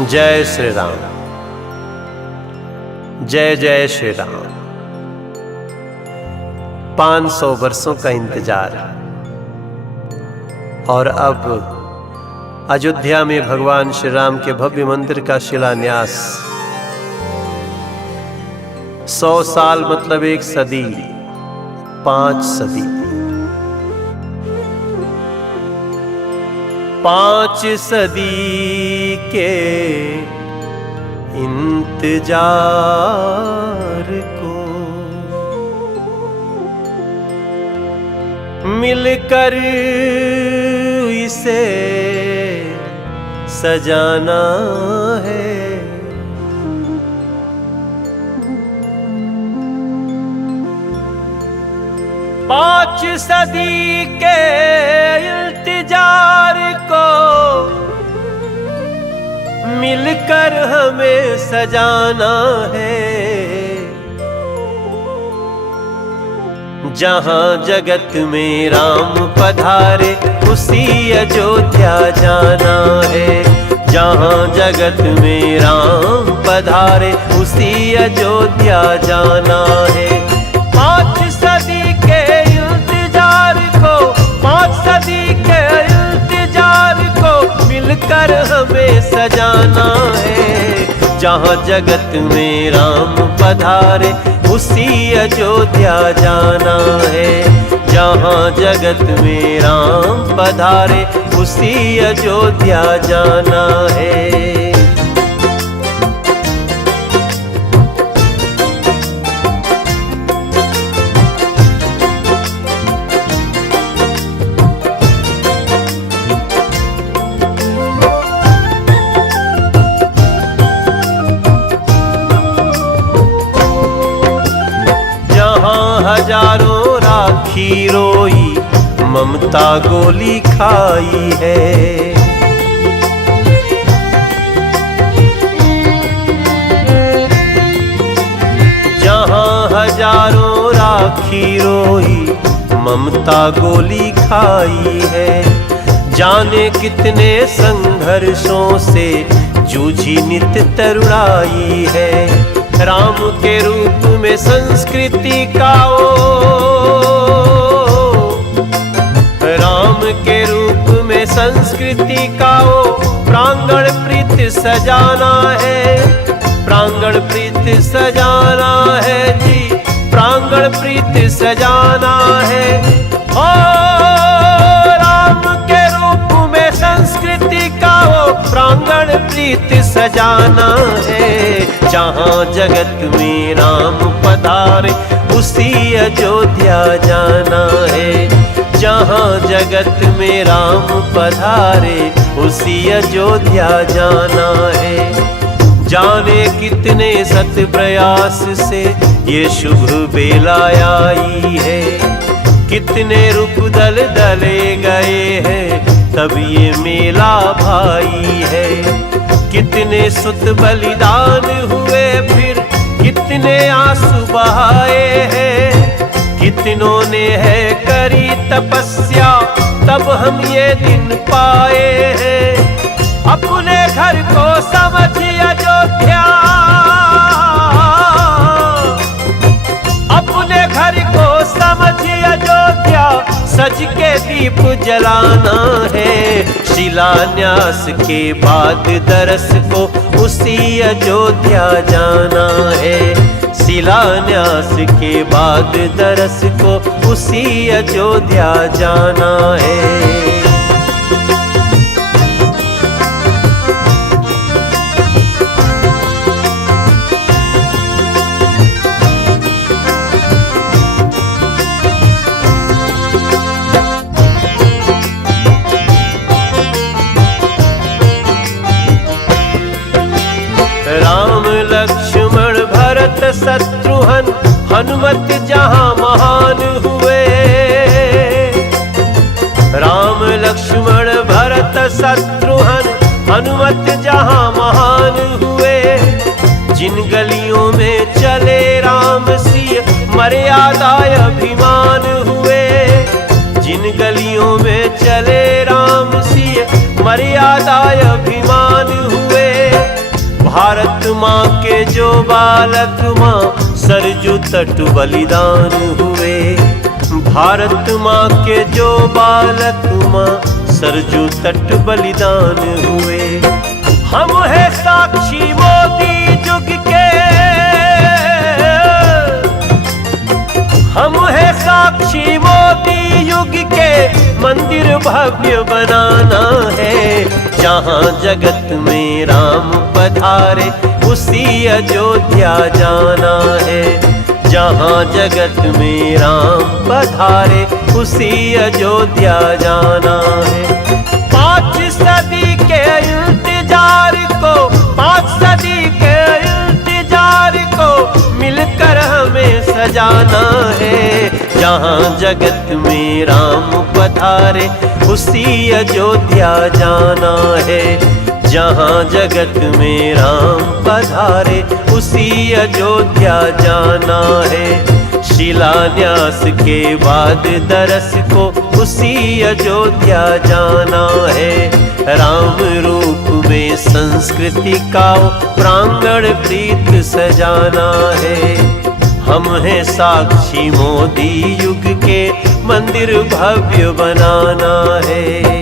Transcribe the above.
जय श्री राम। जय जय श्री राम। 500 वर्षों का इंतजार और अब अयोध्या में भगवान श्री राम के भव्य मंदिर का शिलान्यास। 100 साल मतलब 1 सदी, 5 सदी। 5 सदी के इंतजार को मिलकर इसे सजाना है। 5 सदी के इंतजार को मिलकर हमें सजाना है। जहां जगत में राम पधारे उसी अयोध्या जाना है। जहां जगत में राम पधारे उसी अयोध्या जाना है। 5 सदी के इंतजार को, 5 सदी के इंतजार को मिलकर हमें सजाना है। जहां जगत में राम पधारे उसी अयोध्या जाना है। जहां जगत में राम पधारे उसी अयोध्या जाना है। हजारों राखी रोई ममता गोली खाई है। जहां हजारों राखी रोई ममता गोली खाई है। जाने कितने संघर्षों से जूझी नित तरुणाई है। राम के रूप में संस्कृति का राम के रूप में संस्कृति का प्रांगण प्रीत सजाना है। प्रांगण प्रीत सजाना है जी, प्रांगण प्रीत सजाना है। ओ राम के रूप में संस्कृति का प्रांगण प्रीत सजाना है। जहां जगत में राम पधारे उसी अयोध्या जाना है। जहां जगत में राम पधारे उसी अयोध्या जाना है। जाने कितने सत प्रयास से ये शुभ बेला आई है। कितने रूप दल दले गए हैं तब ये मेला भाई है। कितने सुत बलिदान हुए फिर कितने आंसू बहाए हैं। कितनों ने है करी तपस्या तब हम ये दिन पाए हैं। अपने घर को समझिए अयोध्या, अपने घर को समझिए अयोध्या। सज के दीप जलाना है। शिलान्यास के बाद दरस को उसी अयोध्या जाना है। शिलान्यास के बाद दरस को उसी अयोध्या जाना है। राम लक्ष्मण भरत शत्रुघ्न हनुमत जहां महान हुए। राम लक्ष्मण भरत शत्रुघ्न हनुमत जहां महान हुए। जिन गलियों में चले राम सिंह मर्यादा अभिमान हुए। जिन गलियों में चले राम सिंह मर्यादा अभिमान हुए। भारत माँ के जो बालक माँ सरजू तट बलिदान हुए। भारत माँ के जो बालक माँ सरजू तट बलिदान हुए। हम है साक्षी मोदी युग के, हम है साक्षी मोदी युग के, मंदिर भव्य बनाना है। जहाँ जगत में राम पधारे उसी अयोध्या जाना है। जहाँ जगत में राम पधारे उसी अयोध्या जाना है। 5 सदी के इंतजार को, 5 सदी के इंतजार को मिलकर हमें सजाना है। जहाँ जगत में राम पधारे उसी अयोध्या जाना है। जहाँ जगत में राम पधारे उसी अयोध्या जाना है। शिलान्यास के बाद दरस को उसी अयोध्या जाना है। राम रूप में संस्कृति का प्रांगण प्रीत सजाना है। हम हैं साक्षी मोदी युग के, मंदिर भव्य बनाना है।